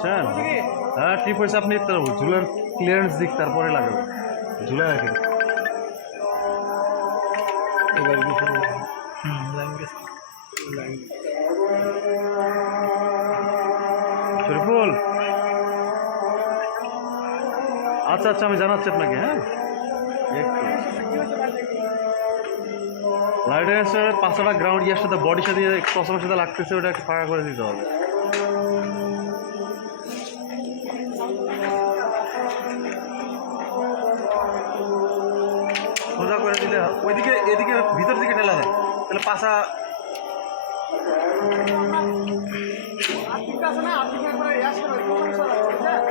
বুঝছেন? হ্যাঁ টিপ হয়েছে, আপনি ঝুলার ক্লিয়ারেন্স দিক তারপরে লাগাবেন, ঝুলে রাখেন। শরীফুল, আচ্ছা আচ্ছা আমি জানাচ্ছি আপনাকে। হ্যাঁ লাইটের পাঁচটা গ্রাউন্ড ইয়ার সাথে বডির সাথে কসমের সাথে লাগতেছে, ওটা একটু ফাঁকা করে দিতে হবে। সোজা করে দিলে ওইদিকে, এদিকে ভিতর দিকে ঠেলা দেয়, তাহলে পাশা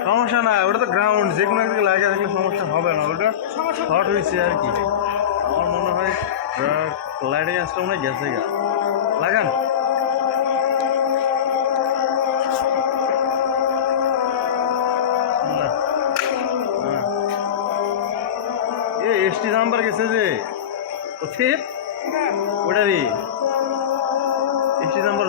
সমস্যা না। ওটা তো গ্রাউন্ড, যে কোনো একদিকে লাগিয়ে থাকলে সমস্যা হবে না। ওটা শর্ট হয়েছে আর কি। আমার মনে হয় লাইটিং আসলে মনে হয় গেছে গা। লাগান। এ এসটি নাম্বার গেছে যে ওটারই এসটি নাম্বার